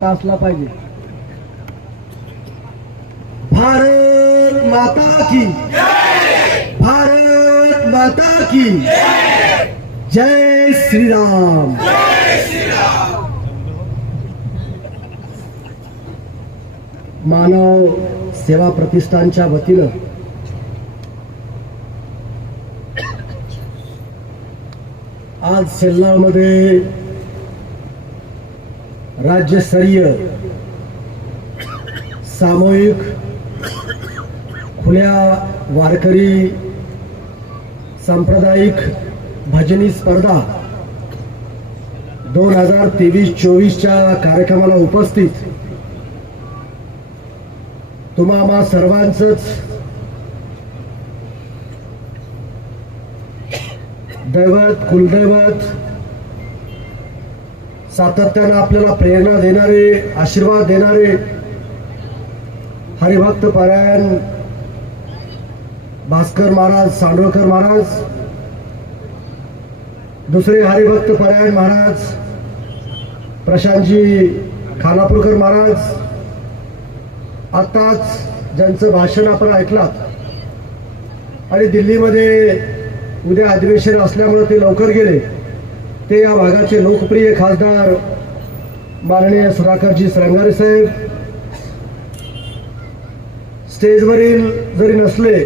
असला पाहिजे. भारत माता की। भारत माता की। जय श्रीराम। मानव सेवा प्रतिष्ठानच्या वतीनं आज सेल्लामध्ये राज्यस्तरीय सामूहिक खुल्या वारकरी सांप्रदायिक भजनी स्पर्धा दोन हजार तेवीस चोवीसच्या कार्यक्रमाला उपस्थित तुम्हा सर्वांचंच दैवत कुलदैवत सातत्यानं आपल्याला प्रेरणा देणारे आशीर्वाद देणारे हरिभक्त पारायण भास्कर महाराज सांडोळकर महाराज दुसरे हरिभक्त पारायण महाराज प्रशांतजी खानापूरकर महाराज आताच ज्यांचं भाषण आपण ऐकलात आणि दिल्लीमध्ये उद्या अधिवेशन असल्यामुळे ते लवकर गेले. ते या भागाचे लोकप्रिय खासदार माननीय सुधाकरजी सरंगारे साहेब. स्टेजवरील जरी नसले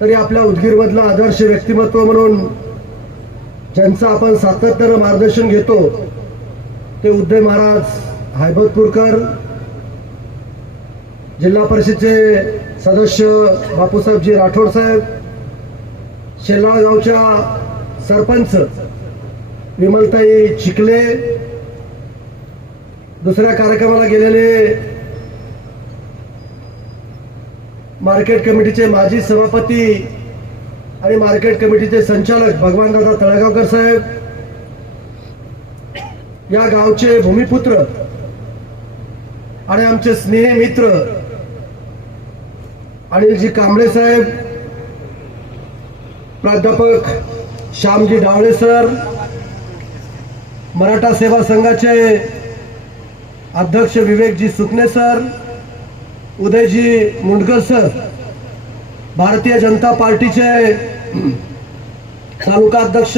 तरी आपल्या उदगीरमधला आदर्श व्यक्तिमत्व म्हणून ज्यांचं आपण सातत्यानं मार्गदर्शन घेतो ते उद्धव महाराज हैबतपूरकर जिल्हा परिषदचे सदस्य बापूसाहेबजी राठोड साहेब शेलाळ गावच्या सरपंच विमलताई चिखले दुसऱ्या कार्यक्रमाला गेलेले मार्केट कमिटीचे माजी सभापती आणि मार्केट कमिटीचे संचालक भगवानदादा तळगावकर साहेब या गावचे भूमिपुत्र आणि आमचे स्नेह मित्र अनिलजी कांबळे साहेब प्राध्यापक श्यामजी डावळे सर मराठा सेवा संघाचे अध्यक्ष विवेकजी सुकणे सर उदयजी मुंडकर सर भारतीय जनता पार्टीचे तालुका अध्यक्ष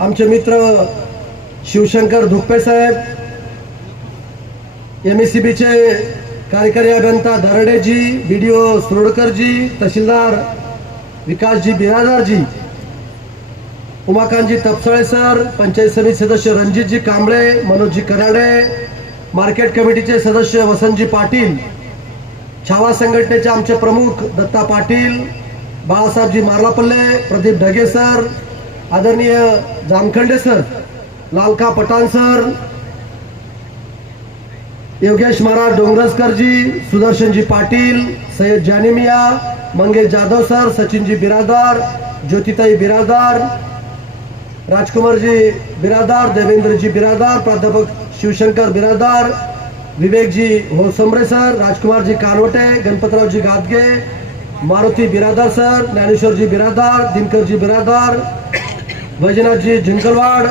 आमचे मित्र शिवशंकर धुप्पे साहेब एम एस सी बीचे कार्यकारी अभियंता Dardeji B D O Surodkarji tehsildar Vikasji Biradarji Umakantji Tapasale sir panchayat samiti सदस्य रणजितजी कांबळे मनोजजी कराडे मार्केट कमिटीचे सदस्य वसंतजी पाटील छावा संघटनेचे आमचे प्रमुख दत्ता पाटील बाळासाहेबजी मार्लापल्ले प्रदीप ढगे सर आदरणीय Jamkhande sir Lalka Pathan sir Yogesh Maharaj Dongarsakarji Sudarshanji Patil Sayyad Janimiya Mangesh Jadhav sir Sachinji Biradar Jyotitai Biradar Rajkumarji Biradar Devendraji Biradar प्राध्यापक Shivshankar Biradar Vivekji Hosambare sir Rajkumarji Kanwate Ganpatraoji Gadge Maruti Biradar sir Dnyaneshwarji Biradar Dinkarji Biradar Vaijnathji Zinkalwad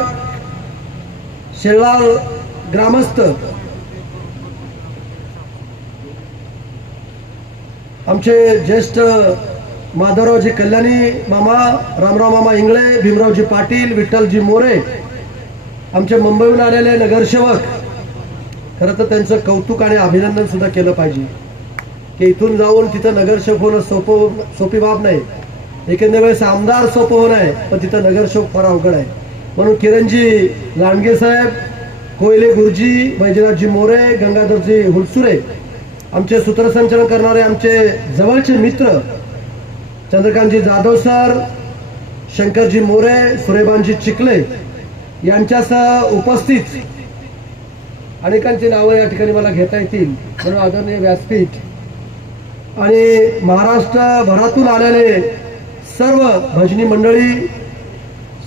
शेळलाल ग्रामस्थ. आमचे ज्येष्ठ माधवरावजी कल्याणी मामा रामराव मामा इंगळे भीमरावजी पाटील विठ्ठलजी मोरे आमचे मुंबईहून आलेले नगरसेवक खरं तर त्यांचं कौतुक आणि अभिनंदन सुद्धा केलं पाहिजे. की इथून जाऊन तिथं नगरसेवक होणं सोपं सोपी बाब नाही. एखाद्या वेळेस आमदार सोपं होणं आहे पण तिथं नगरसेवक फार अवघड आहे. म्हणून किरणजी लांडगे साहेब कोयले गुरुजी वैजनाथजी मोरे गंगाधरजी हुलसुरे आमचे सूत्रसंचालन करणारे आमचे जवळचे मित्र चंद्रकांतजी जाधव सर शंकरजी मोरे सुरेबानजी चिखले यांच्यासह उपस्थित अनेकांची नावं या ठिकाणी मला घेता येतील. म्हणून आदरणीय व्यासपीठ आणि महाराष्ट्रभरातून आलेले सर्व भजनी मंडळी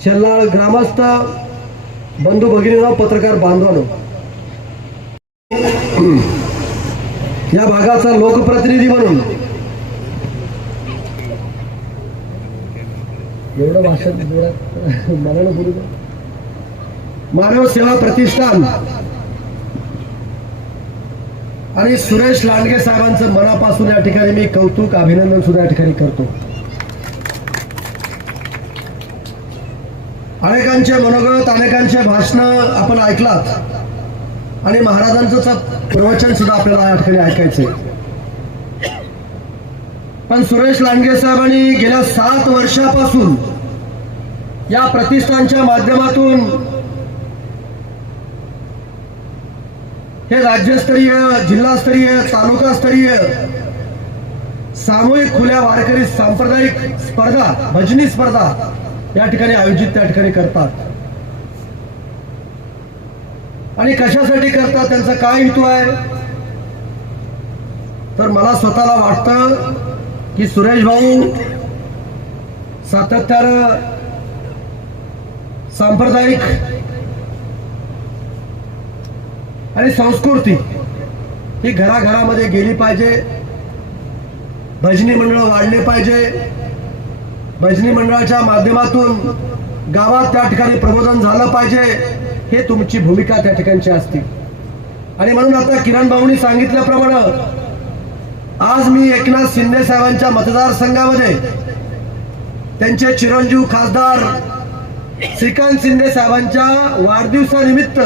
शेल्लाळ ग्रामस्थ बंधू भगिनींनो पत्रकार बांधवानो. या भागाचा लोकप्रतिनिधी म्हणून एवढं भाषण मनानं बोलू मानव सेवा प्रतिष्ठान. आणि सुरेश लांडगे साहेबांचं मनापासून या ठिकाणी मी कौतुक अभिनंदन सुद्धा या ठिकाणी करतो. अनेकांचे मनोगत अनेकांचे भाषण आपण ऐकलात. आणि महाराजांचं प्रवचन सुद्धा आपल्याला या ठिकाणी ऐकायचंय. पण सुरेश लांडगे साहेबांनी गेल्या सात वर्षापासून या प्रतिष्ठानच्या माध्यमातून हे राज्यस्तरीय जिल्हास्तरीय तालुकास्तरीय सामूहिक खुल्या वारकरी सांप्रदायिक स्पर्धा भजनी स्पर्धा या ठिकाणी आयोजित त्या ठिकाणी करतात. आणि कशासाठी करतात त्यांचा काय हेतू आहे? तर मला स्वतःला वाटतं की सुरेश भाऊ सातत्यानं सांप्रदायिक आणि संस्कृती ही घराघरामध्ये गेली पाहिजे. भजनी मंडळ वाढले पाहिजे. भजनी मंडळाच्या माध्यमातून गावात त्या ठिकाणी प्रबोधन झालं पाहिजे हे तुमची भूमिका त्या ठिकाणची असते. आणि म्हणून आता किरण भाऊनी सांगितल्याप्रमाणे आज मी एकनाथ शिंदे साहेबांच्या मतदारसंघामध्ये त्यांचे चिरंजीव खासदार श्रीकांत शिंदे साहेबांच्या वाढदिवसानिमित्त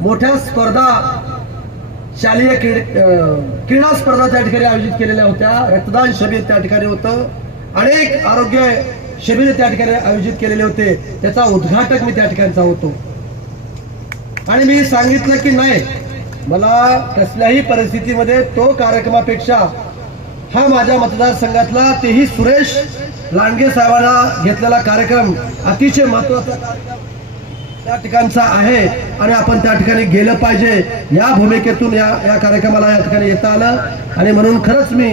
मोठ्या स्पर्धा शालेय अं, क्रीडा स्पर्धा त्या ठिकाणी आयोजित केलेल्या होत्या. रक्तदान शिबिर त्या ठिकाणी होतं. अनेक आरोग्य शिबिर त्या ठिकाणी आयोजित केलेले होते. त्याचा उद्घाटक मी त्या ठिकाणचा होतो. आणि मी सांगितलं की नाही मला कसल्याही परिस्थितीमध्ये तो कार्यक्रमापेक्षा हा माझ्या मतदारसंघातला तेही सुरेश लांडगे साहेबांना घेतलेला कार्यक्रम अतिशय महत्त्वाचा त्या ठिकाणचा आहे आणि आपण त्या ठिकाणी गेलं पाहिजे. या भूमिकेतून या या कार्यक्रमाला या ठिकाणी येता आलं. आणि म्हणून खरंच मी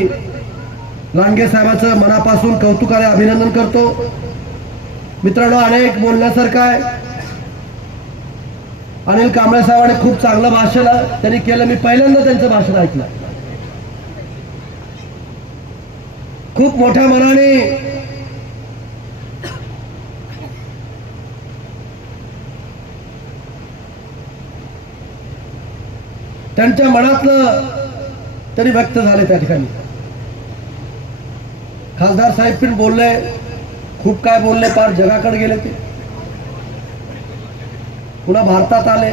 लांडगे साहेबांचं मनापासून कौतुकाने अभिनंदन करतो. मित्रांनो अनेक बोलण्यासारखं आहे. अनिल कांबळे साहेबांनी खूप चांगलं भाषण त्यांनी केलं. मी पहिल्यांदा त्यांचं भाषण ऐकलं. खूप मोठ्या मनाने त्यांच्या मनातलं तरी व्यक्त झाले त्या ठिकाणी. खासदार साहेब पण बोलले खूप काय बोलले पार जगाकडे गेले ते. पुन्हा भारतात आले.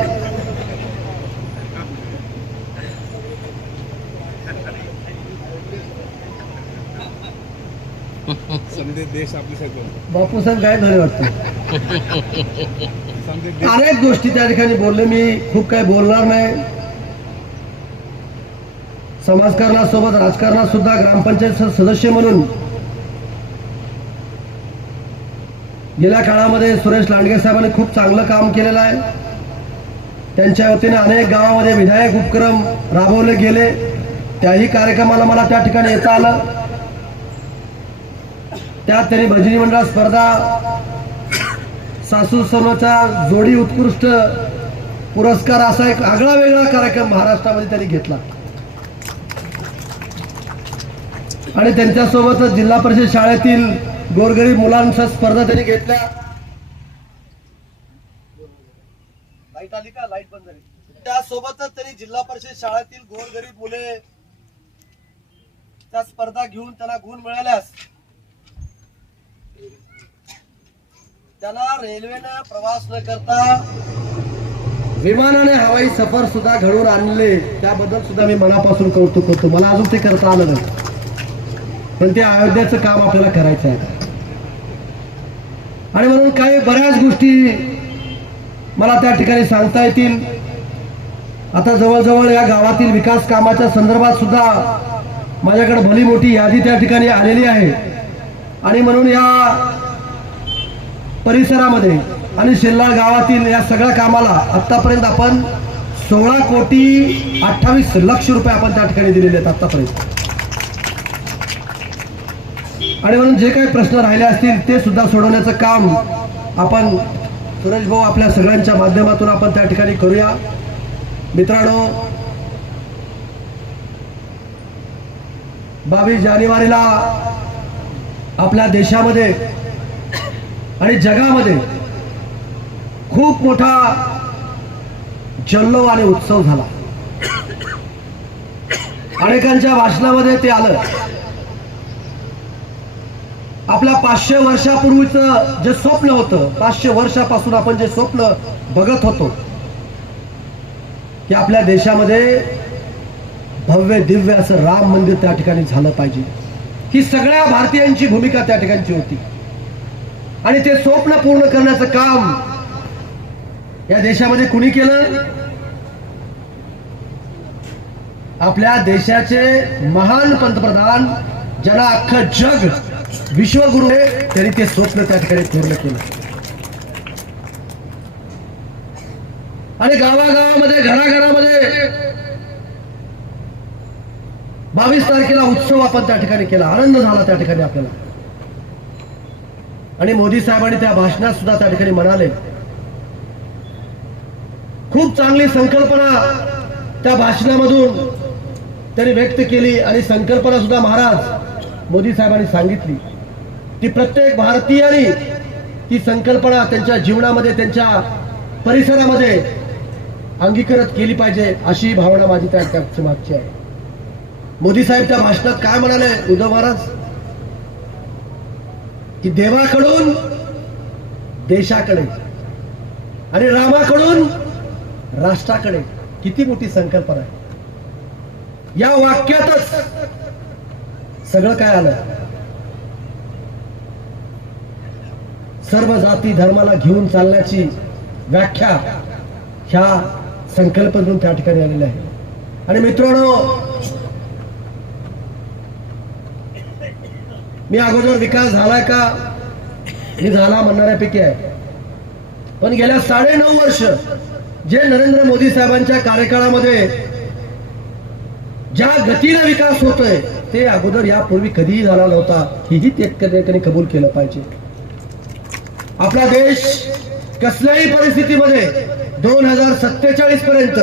सगळं बापूसाहेब काय झाले वाटतं? अनेक गोष्टी त्या ठिकाणी बोलले. मी खूप काही बोलणार नाही. समाजकारणासोबत राजकारणात सुद्धा ग्रामपंचायत सदस्य म्हणून गेल्या काळामध्ये सुरेश लांडगे साहेबांनी खूप चांगलं काम केलेलं आहे. त्यांच्या वतीने अनेक गावामध्ये विधायक उपक्रम राबवले गेले. त्याही कार्यक्रमाला मला त्या ठिकाणी येता आलं. त्यात त्यांनी भजनी मंडळ स्पर्धा सासू सर्वच्या जोडी उत्कृष्ट पुरस्कार असा एक आगळा वेगळा कार्यक्रम महाराष्ट्रामध्ये त्यांनी घेतला. आणि त्यांच्यासोबतच जिल्हा परिषद शाळेतील गोरगरीब मुलांच्या स्पर्धा त्यांनी घेतल्या. लाइट आली का? लाइट बंद झाली. त्यासोबतच त्यांनी जिल्हा परिषद शाळेतील गोरगरीब मुले त्या स्पर्धा घेऊन त्यांना गुण मिळाल्यास त्याला रेल्वेनं प्रवास न करता विमानाने हवाई सफर सुद्धा घडवून आणले. त्याबद्दल सुद्धा मी मनापासून कौतुक करतो. मला अजून ते करता आलं नाही. पण ते अयोध्याचं काम आपल्याला करायचं आहे. आणि म्हणून काही बऱ्याच गोष्टी मला त्या ठिकाणी सांगता येतील. आता जवळजवळ या गावातील विकास कामाच्या संदर्भात सुद्धा माझ्याकडे भली मोठी यादी त्या ठिकाणी आलेली आहे. आणि म्हणून या परिसरामध्ये आणि शिल्लाळ गावातील या सगळ्या कामाला आत्तापर्यंत आपण सोळा कोटी अठ्ठावीस लक्ष रुपये आपण त्या ठिकाणी दिलेले आहेत आत्तापर्यंत. आणि म्हणून जे काही प्रश्न राहिले असतील ते सुद्धा सोडवण्याचं काम आपण सुरेश भाऊ आपल्या सगळ्यांच्या माध्यमातून आपण त्या ठिकाणी करूया. मित्रांनो बावीस जानेवारीला आपल्या देशामध्ये आणि जगामध्ये खूप मोठा जल्लोष आणि उत्सव झाला. अनेकांच्या भाषणामध्ये ते आलं. आपल्या पाचशे वर्षापूर्वीचं जे स्वप्न होतं पाचशे वर्षापासून आपण जे स्वप्न बघत होतो की आपल्या देशामध्ये भव्य दिव्य असं राम मंदिर त्या ठिकाणी झालं पाहिजे. ही सगळ्या भारतीयांची भूमिका त्या ठिकाणची होती. आणि ते स्वप्न पूर्ण करण्याचं काम या देशामध्ये कुणी केलं? आपल्या देशाचे महान पंतप्रधान ज्यांना अख्खं जग विश्वगुरु आहे त्यांनी ते स्वप्न त्या ठिकाणी पूर्ण केलं. आणि गावागावामध्ये घराघरामध्ये बावीस तारखेला उत्सव आपण त्या ठिकाणी केला आनंद झाला त्या ठिकाणी आपल्याला. आणि मोदी साहेबांनी त्या भाषणात सुद्धा त्या ठिकाणी म्हणाले. खूप चांगली संकल्पना त्या भाषणामधून त्यांनी व्यक्त केली आणि संकल्पना सुद्धा महाराज मोदी साहेबांनी सांगितली ती प्रत्येक भारतीयाने ती संकल्पना त्यांच्या जीवनामध्ये त्यांच्या परिसरामध्ये अंगीकृत केली पाहिजे अशी भावना माझी त्या त्या मागची आहे. मोदी साहेब त्या भाषणात काय म्हणाले उद्धव महाराज की देवाकडून देशाकडे आणि रामाकडून राष्ट्राकडे किती मोठी संकल्पना आहे. या वाक्यातच सगळं काय आलं? सर्व जाती धर्माला घेऊन चालण्याची व्याख्या ह्या संकल्पतून त्या ठिकाणी आलेल्या आहे. आणि मित्रांनो मी अगोदर विकास झालाय का? मी झाला म्हणणाऱ्यापैकी आहे. पण गेल्या साडे नऊ वर्ष जे नरेंद्र मोदी साहेबांच्या कार्यकाळामध्ये ज्या गतीला विकास होतोय ते अगोदर यापूर्वी कधीही झाला नव्हता. हेही ते कबूल केलं पाहिजे. आपला देश कसल्याही परिस्थितीमध्ये दोन हजार सत्तेचाळीस पर्यंत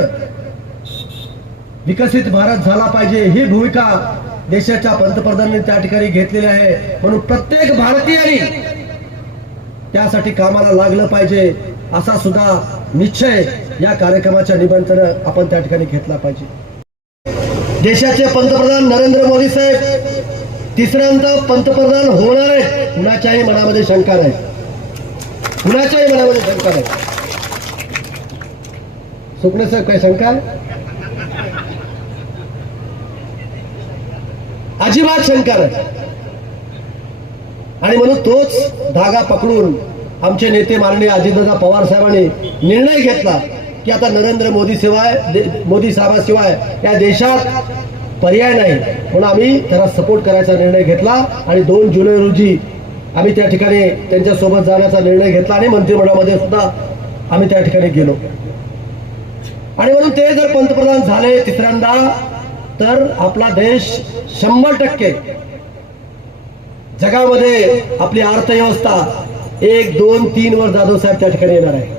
विकसित भारत झाला पाहिजे. ही भूमिका देशाच्या पंतप्रधानांनी त्या ठिकाणी घेतलेली आहे. म्हणून प्रत्येक भारतीयांनी त्यासाठी कामाला लागलं पाहिजे. असा सुद्धा निश्चय या कार्यक्रमाच्या निबंधन आपण त्या ठिकाणी घेतला पाहिजे. देशाचे पंतप्रधान नरेंद्र मोदी साहेब तिसऱ्यांदा पंतप्रधान होणार आहे कुणाच्याही मनामध्ये शंका नाही. कुणाच्याही मनामध्ये शंका नाही. सुकणे साहेब काय शंका? अजिबात शंका नाही. आणि म्हणून तोच धागा पकडून आमचे नेते माननीय अजितदादा पवार साहेबांनी निर्णय घेतला. की आता नरेंद्र मोदी शिवाय मोदी साहेबाशिवाय या देशात पर्याय नाही. म्हणून आम्ही त्याला सपोर्ट करायचा निर्णय घेतला आणि दोन जुलै रोजी आम्ही त्या ठिकाणी त्यांच्यासोबत जाण्याचा निर्णय घेतला आणि मंत्रिमंडळामध्ये सुद्धा आम्ही त्या ठिकाणी गेलो. आणि म्हणून ते जर पंतप्रधान झाले तिसऱ्यांदा तर आपला देश शंभर टक्के जगामध्ये आपली अर्थव्यवस्था एक दोन तीन वर जाधव साहेब त्या ठिकाणी येणार आहे.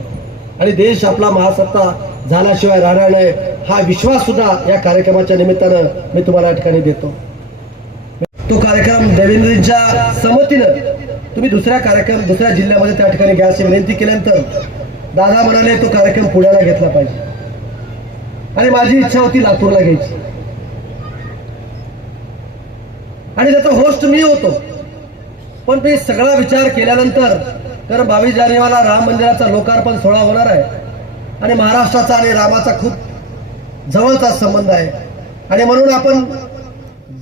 आणि देश आपला महासत्ता झाल्याशिवाय राहणार नाही हा विश्वास सुद्धा या कार्यक्रमाच्या निमित्तानं मी तुम्हाला या ठिकाणी देतो. तो कार्यक्रम देवेंद्रजींच्या संमतीनं तुम्ही दुसऱ्या कार्यक्रम दुसऱ्या जिल्ह्यामध्ये त्या ठिकाणी घ्यायची विनंती केल्यानंतर दादा म्हणाले तो कार्यक्रम पुण्याला घेतला पाहिजे. आणि माझी इच्छा होती लातूरला घ्यायची. आणि त्याचा होस्ट मी होतो. पण ते सगळा विचार केल्यानंतर तर बावीस जानेवारीला राम मंदिराचा लोकार्पण सोहळा होणार आहे. आणि महाराष्ट्राचा आणि रामाचा खूप जवळचा संबंध आहे. आणि म्हणून आपण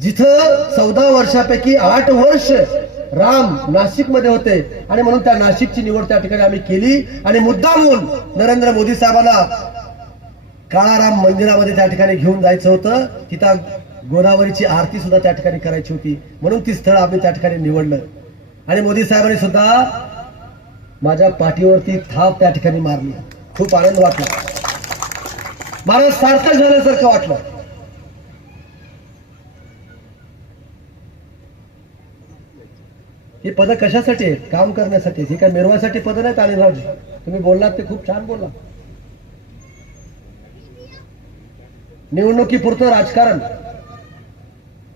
जिथं चौदा वर्षापैकी आठ वर्ष राम नाशिकमध्ये होते आणि म्हणून त्या नाशिकची निवड त्या ठिकाणी आम्ही केली. आणि मुद्दामून नरेंद्र मोदी साहेबांना काळाराम मंदिरामध्ये त्या ठिकाणी घेऊन जायचं होतं. तिथं गोदावरीची आरती सुद्धा त्या ठिकाणी करायची होती. म्हणून ती स्थळ आम्ही त्या ठिकाणी निवडलं. आणि मोदी साहेबांनी सुद्धा माझ्या पाठीवरती थाप त्या ठिकाणी मारली. खूप आनंद वाटला. मला सार्थक झाल्यासारखं वाटलं. ही पदं कशासाठी आहेत? काम करण्यासाठी आहेत. ही काय मिरवासाठी पदं नाहीत आलेरावजी तुम्ही बोललात ते खूप छान बोलला निवडणुकीपुरतं राजकारण.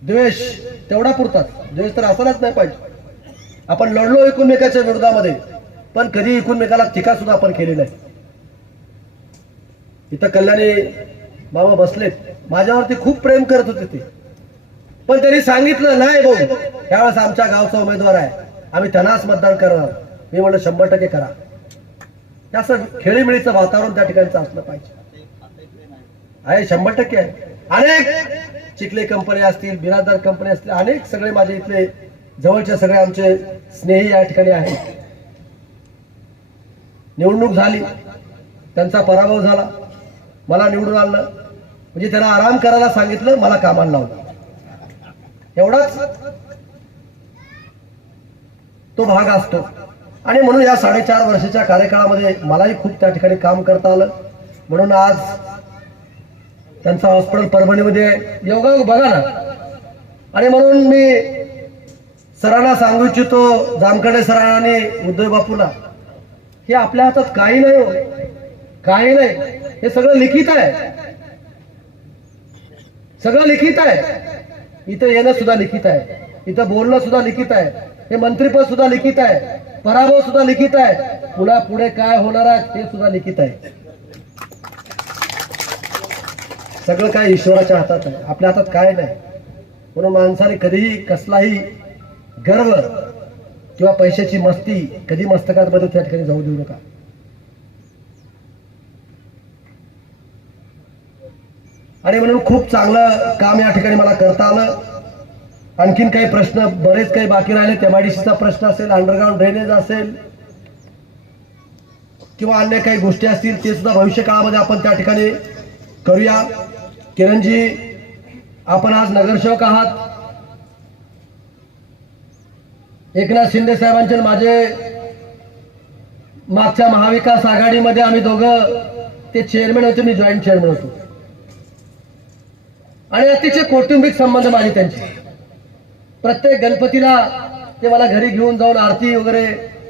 द्वेष तेवढा पुरतात. द्वेष तर असायलाच नाही पाहिजे. आपण लढलो एकूणमेकाच्या विरोधामध्ये. पण कधी एकूणमेकाला टीका सुद्धा आपण केली नाही. इथं कल्याणी बाबा बसलेत. माझ्यावरती खूप प्रेम करत होते ते. पण त्यांनी सांगितलं नाही भाऊ त्यावेळेस आमच्या गावचा उमेदवार आहे. आम्ही त्यांनाच मतदान करणार. मी म्हणलं शंभर टक्के करा. त्याचं खेळीमेळीचं वातावरण त्या ठिकाणचं असलं पाहिजे. आहे शंभर टक्के आहे. अनेक चिखले कंपनी असतील बिरादर कंपनी असतील अनेक सगळे माझे इथले जवळचे सगळे आमचे स्नेही या ठिकाणी आहेत. निवडणूक झाली. त्यांचा पराभव झाला. मला निवडून आणलं. म्हणजे त्यांना आराम करायला सांगितलं मला कामाला लावलं. एवढाच तो भाग असतो. आणि म्हणून या साडेचार वर्षाच्या कार्यकाळामध्ये मलाही खूप त्या ठिकाणी काम करता आलं. म्हणून आज त्यांचा हॉस्पिटल परभणीमध्ये योगा बघा ना. आणि म्हणून मी सरांना सांगू इच्छितो जामखंडे सरांनी उद्धव बापूला हे आपल्या हातात काही नाही हो काही नाही. हे सगळं लिखित आहे. सगळं लिखित आहे. इथं येणं सुद्धा लिखित आहे. इथं बोलणं सुद्धा लिखित आहे. हे मंत्रीपद सुद्धा लिखित आहे. पराभव सुद्धा लिखित आहे. पुन्हा पुढे काय होणार आहे ते सुद्धा लिखित आहे. सगळं काय ईश्वराच्या हातात आहे. आपल्या हातात काय नाही. म्हणून माणसाने कधीही कसलाही गर्व किंवा पैशाची मस्ती कधी मस्तकामध्ये त्या ठिकाणी जाऊ देऊ नका. आणि म्हणून खूप चांगलं काम या ठिकाणी मला करता आलं. आणखीन काही प्रश्न बरेच काही बाकी राहिले. तेमाडीसीचा प्रश्न असेल अंडरग्राऊंड ड्रेनेज असेल किंवा अन्य काही गोष्टी असतील ते सुद्धा भविष्य काळामध्ये आपण त्या ठिकाणी करूया. किरणजी आपण आज नगरसेवक आहात. एकनाथ शिंदे साहेबांचे माझे मागच्या महाविकास आघाडीमध्ये आम्ही दोघं ते चेअरमॅन होते मी जॉईंट चेअरमॅन होतो. आणि अतिशय कौटुंबिक संबंध माझे त्यांचे. प्रत्येक गणपतीला ते मला घरी घेऊन जाऊन आरती वगैरे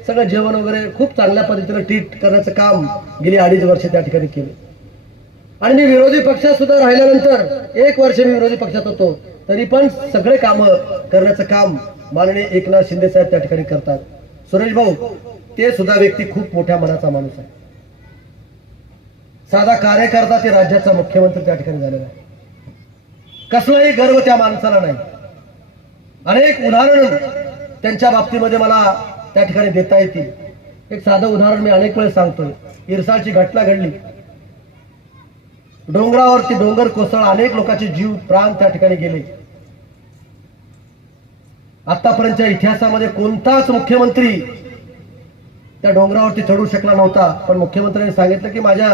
सगळं जेवण वगैरे खूप चांगल्या पद्धतीने ट्रीट करण्याचं काम गेली अडीच वर्ष त्या ठिकाणी केले. आणि मी विरोधी पक्षात सुद्धा राहिल्यानंतर एक वर्ष मी विरोधी पक्षात होतो तरी पण सगळे काम करण्याचं काम माननीय एकनाथ शिंदे साहेब त्या ठिकाणी करतात. सुरेश भाऊ ते सुद्धा व्यक्ती खूप मोठ्या मनाचा माणूस आहे. साधा कार्यकर्ता ते राज्याचा मुख्यमंत्री त्या ठिकाणी झालेला आहे. कसलाही गर्व त्या माणसाला नाही. अनेक उदाहरण त्यांच्या बाबतीमध्ये मला त्या ठिकाणी देता येतील. एक साधं उदाहरण मी अनेक वेळेस सांगतोय. इरसाळची घटना घडली. डोंगरावरती डोंगर कोसळ अनेक लोकांचे जीव प्राण त्या ठिकाणी गेले. आतापर्यंतच्या इतिहासामध्ये कोणताच मुख्यमंत्री त्या डोंगरावरती चढू शकला नव्हता. पण मुख्यमंत्र्यांनी सांगितलं की माझ्या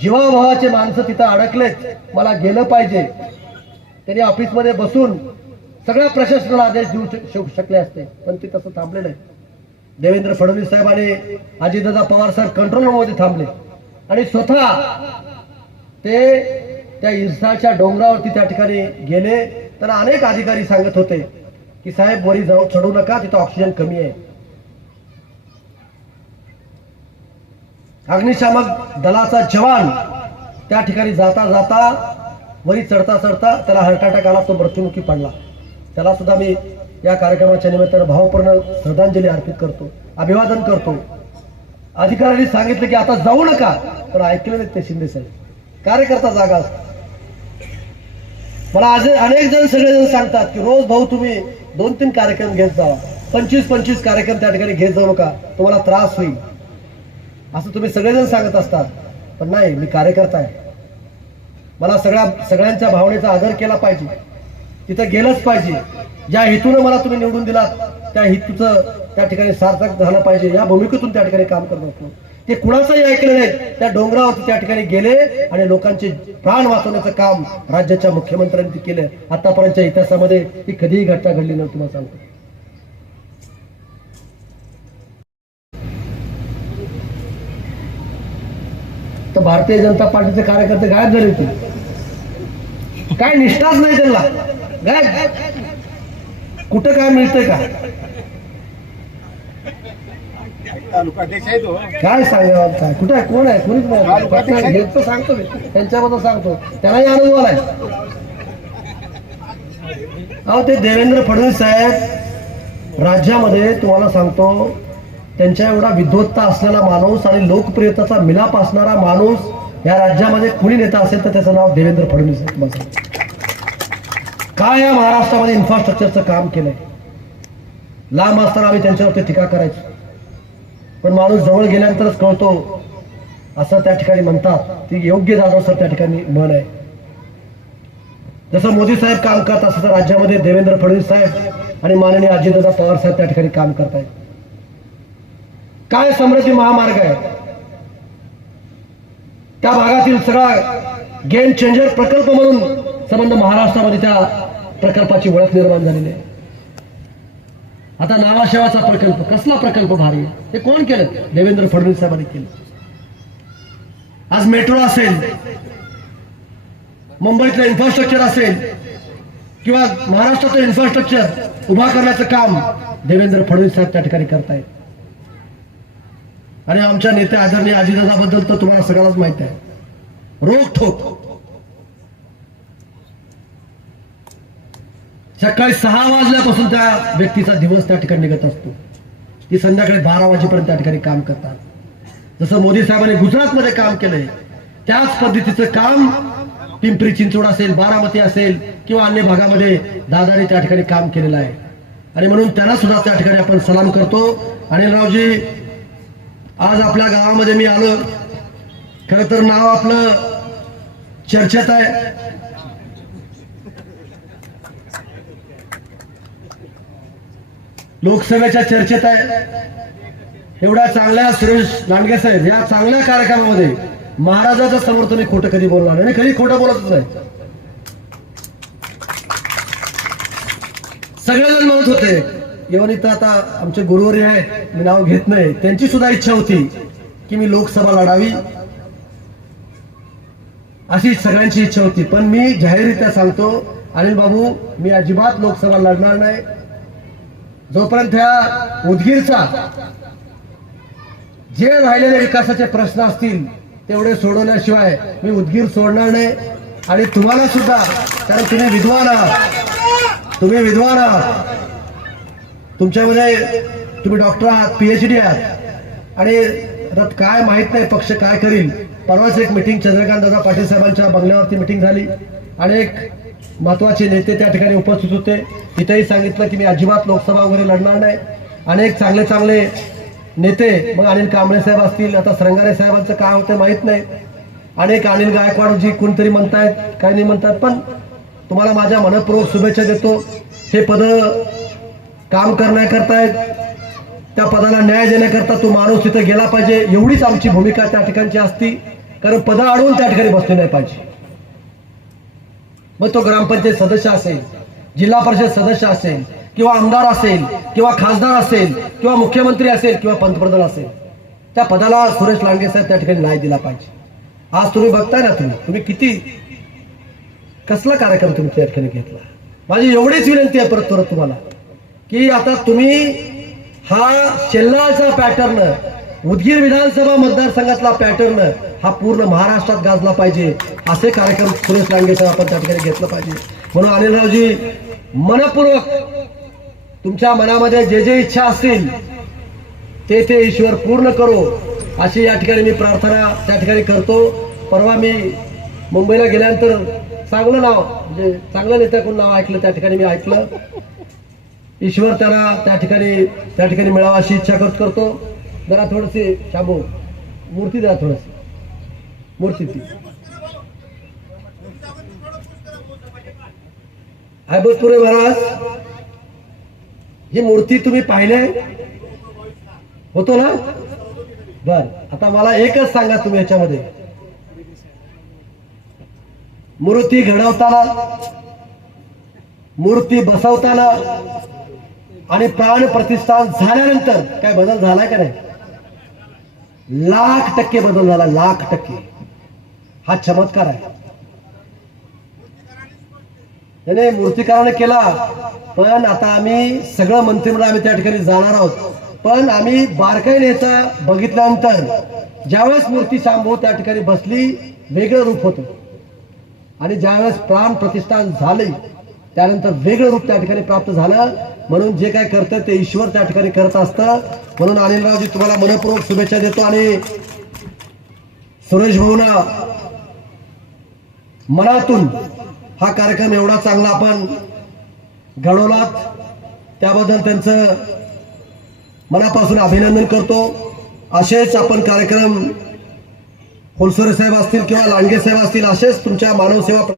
जीवाभावाचे माणसं तिथं अडकलेत. मला गेलं पाहिजे. त्यांनी ऑफिसमध्ये बसून सगळ्या प्रशासनाला आदेश देऊ शकले असते. पण ते तसं थांबलेलं नाही देवेंद्र फडणवीस साहेब आणि अजितदादा पवार साहेब कंट्रोल रूममध्ये थांबले. आणि स्वतः ते त्या इरसाच्या डोंगरावरती त्या ठिकाणी गेले. तर अनेक अधिकारी सांगत होते. की साहेब वरी जाऊ चढू नका तिथं ऑक्सिजन कमी आहे. अग्निशामक दलाचा जवान त्या ठिकाणी जाता जाता वरी चढता चढता त्याला हार्ट अटॅक आला तो मृत्युमुखी पडला. त्याला सुद्धा मी या कार्यक्रमाच्या निमित्तानं भावपूर्ण श्रद्धांजली अर्पित करतो अभिवादन करतो. अधिकाऱ्यांनी सांगितलं की आता जाऊ नका पण ऐकलं नाही ते शिंदे साहेब. कार्यकर्ता जागा असतो मला आज अनेक जण सगळेजण सांगतात की रोज भाऊ तुम्ही दोन तीन कार्यक्रम घेत जावा पंचवीस पंचवीस कार्यक्रम त्या ठिकाणी घेत जाऊ नका. तुम्हाला त्रास होईल. असं तुम्ही सगळेजण सांगत असतात. पण नाही मी कार्यकर्ता आहे. मला सगळ्या सगळ्यांच्या भावनेचा आदर केला पाहिजे. तिथं गेलंच पाहिजे. ज्या हेतूनं मला तुम्ही निवडून दिलात त्या हेतूचं त्या ठिकाणी सार्थक झालं पाहिजे. या भूमिकेतून त्या ठिकाणी काम करत असतो. ते कुणाचंही ऐकलं नाही त्या डोंगरावरती त्या ठिकाणी गेले आणि लोकांचे प्राण वाचवण्याचं काम राज्याच्या मुख्यमंत्र्यांनी केलं. आतापर्यंतच्या इतिहासामध्ये ही कधीही घटना घडली नव्हती तुम्हाला सांगतो. तर भारतीय जनता पार्टीचे कार्यकर्ते गायब झाले होते. काय निष्ठाच नाही त्यांना. गायब. कुठं काय मिळतंय का तालुका अध्यक्ष आहे तो काय सांगा काय? कुठं आहे? कोण आहे? कोणीच नाही पटकन घेत तर सांगतो मी. त्यांच्याबद्दल सांगतो. त्यालाही अनुभव आलाय अहो ते देवेंद्र फडणवीस साहेब राज्यामध्ये तुम्हाला सांगतो त्यांच्या एवढा विद्वत्ता असलेला माणूस आणि लोकप्रियतेचा मिलाप असणारा माणूस या राज्यामध्ये कुणी नेता असेल तर त्याचं नाव देवेंद्र फडणवीस. काय या महाराष्ट्रामध्ये इन्फ्रास्ट्रक्चरचं काम केलंय? लांब असताना आम्ही त्यांच्यावरती टीका करायचो. पण माणूस जवळ गेल्यानंतरच कळतो. असं त्या ठिकाणी म्हणतात. ती योग्य जाधव सर त्या ठिकाणी मन आहे. जसं मोदी साहेब काम करत असं तर राज्यामध्ये देवेंद्र फडणवीस साहेब आणि माननीय अजितदादा पवार साहेब त्या ठिकाणी काम करतायत. काय समृद्धी महामार्ग आहे? त्या भागातील सगळा गेम चेंजर प्रकल्प म्हणून संबंध महाराष्ट्रामध्ये त्या प्रकल्पाची ओळख निर्माण झालेली आहे. आता नावाशेवाचा प्रकल्प कसला प्रकल्प भारी? हे कोण केलं? देवेंद्र फडणवीस साहेबांनी केलं. आज मेट्रो असेल मुंबईतलं इन्फ्रास्ट्रक्चर असेल किंवा महाराष्ट्राचं इन्फ्रास्ट्रक्चर उभा करण्याचं काम देवेंद्र फडणवीस साहेब त्या ठिकाणी करतायत. आणि आमच्या नेते आदरणीय अजितदादाबद्दल तर तुम्हाला सगळ्यांनाच माहीत आहे. रोख ठोक सकाळी सहा वाजल्यापासून त्या व्यक्तीचा दिवस त्या ठिकाणी निघत असतो. ती संध्याकाळी बारा वाजेपर्यंत त्या ठिकाणी काम करतात. जसं मोदी साहेबांनी गुजरातमध्ये काम केलंय त्याच पद्धतीचं काम पिंपरी चिंचवड असेल बारामती असेल किंवा अन्य भागामध्ये दादाने त्या ठिकाणी काम केलेलं आहे. आणि म्हणून त्यांना सुद्धा त्या ठिकाणी आपण सलाम करतो. अनिलरावजी आज आपल्या गावामध्ये मी आलो. खरं तर नाव आपलं चर्चेत आहे. लोकसभेच्या चर्चेत आहे. एवढ्या चांगल्या सुरेश लांडगे साहेब या चांगल्या कार्यक्रमामध्ये महाराजाचं समोर तुम्ही खोटं कधी बोलणार नाही. आणि कधी खोटं बोलतच नाही. सगळेजण म्हणत होते येऊन इथं आता आमचे गुरुवारी आहे मी नाव घेत नाही. त्यांची सुद्धा इच्छा होती की मी लोकसभा लढावी. अशी सगळ्यांची इच्छा होती. पण मी जाहीररित्या सांगतो अनिल बाबू मी अजिबात लोकसभा लढणार नाही. जोपर्यंत ह्या उदगीरचा जे राहिलेले विकासाचे प्रश्न असतील तेवढे सोडवल्याशिवाय मी उदगीर सोडणार नाही. आणि तुम्हाला सुद्धा कारण तुम्ही विद्वान आहात. तुम्ही विद्वान आहात. तुमच्यामध्ये तुम्ही डॉक्टर आहात पीएच डी आहात. आणि काय माहीत नाही पक्ष काय करील परवाच एक मिटिंग चंद्रकांत दादा पाटील साहेबांच्या बंगल्यावरती मिटिंग झाली. आणि एक महत्त्वाचे नेते त्या ठिकाणी उपस्थित होते. तिथेही सांगितलं की मी अजिबात लोकसभा वगैरे लढणार नाही. अनेक चांगले चांगले नेते मग अनिल कांबळे साहेब असतील आता श्रंगारे साहेबांचं काय होतं माहीत नाही. अनेक अनिल गायकवाडजी कोणतरी म्हणतायत काही नाही म्हणतात पण तुम्हाला माझ्या मनपूर्वक शुभेच्छा देतो. हे पद काम करण्याकरतायत त्या पदाला न्याय देण्याकरता तो माणूस तिथं गेला पाहिजे. एवढीच आमची भूमिका त्या ठिकाणची असती. कारण पदं अडवून त्या ठिकाणी बसली नाही पाहिजे. मग तो ग्रामपंचायत सदस्य असेल जिल्हा परिषद सदस्य असेल किंवा आमदार असेल किंवा खासदार असेल किंवा मुख्यमंत्री असेल किंवा पंतप्रधान असेल त्या पदाला सुरेश लांडगे साहेब त्या ठिकाणी न्याय दिला पाहिजे. आज तुम्ही बघताय ना तुम्ही तुम्ही किती कसला कार्यक्रम तुम्ही त्या ठिकाणी घेतला? माझी एवढीच विनंती आहे परत परत तुम्हाला की आता तुम्ही हा शेल्लाचा पॅटर्न उदगीर विधानसभा मतदारसंघातला पॅटर्न हा पूर्ण महाराष्ट्रात गाजला पाहिजे. असे कार्यक्रम सुरेश लांडगे आपण त्या ठिकाणी घेतलं पाहिजे. म्हणून अनिलरावजी मनपूर्वक तुमच्या मनामध्ये जे जे इच्छा असतील ते ते ईश्वर पूर्ण करो अशी या ठिकाणी मी प्रार्थना त्या ठिकाणी करतो. परवा मी मुंबईला गेल्यानंतर चांगलं नाव म्हणजे चांगलं नेत्याकडून नाव ऐकलं त्या ठिकाणी मी ऐकलं. ईश्वर त्यांना त्या ठिकाणी त्या ठिकाणी मिळावा अशी इच्छा करत करतो. जरा थोडीशी शाबू. मूर्ती द्या थोडस. मूर्ती ती. महाराज. ही मूर्ती तुम्ही पाहिले होतो ना? बर आता मला एकच सांगा तुम्ही याच्यामध्ये. मूर्ती घडवताना मूर्ती बसवताना आणि प्राण प्रतिष्ठान झाल्यानंतर काय बदल झालाय का नाही? लाख टक्के बदल झाला लाख टक्के. हा चमत्कार आहे. त्याने मूर्तिकाराने केला पण आता आम्ही सगळं मंत्रिमंडळ आम्ही त्या ठिकाणी जाणार आहोत. पण आम्ही बारकाईने याचा बघितल्यानंतर ज्यावेळेस मूर्ती सांभू त्या ठिकाणी बसली वेगळं रूप होतं. आणि ज्यावेळेस प्राण प्रतिष्ठान झाले त्यानंतर वेगळं रूप त्या ठिकाणी प्राप्त झालं म्हणून जे काय करतं ते ईश्वर त्या ठिकाणी करत असतं. म्हणून अनिलरावजी तुम्हाला मनपूर्वक शुभेच्छा देतो आणि सुरेश भाऊना मनातून हा कार्यक्रम एवढा चांगला आपण घडवलात. त्याबद्दल त्यांचं मनापासून अभिनंदन करतो. असेच आपण कार्यक्रम होलसरे साहेब असतील किंवा लांडगे साहेब असतील असेच तुमच्या मानवसेवा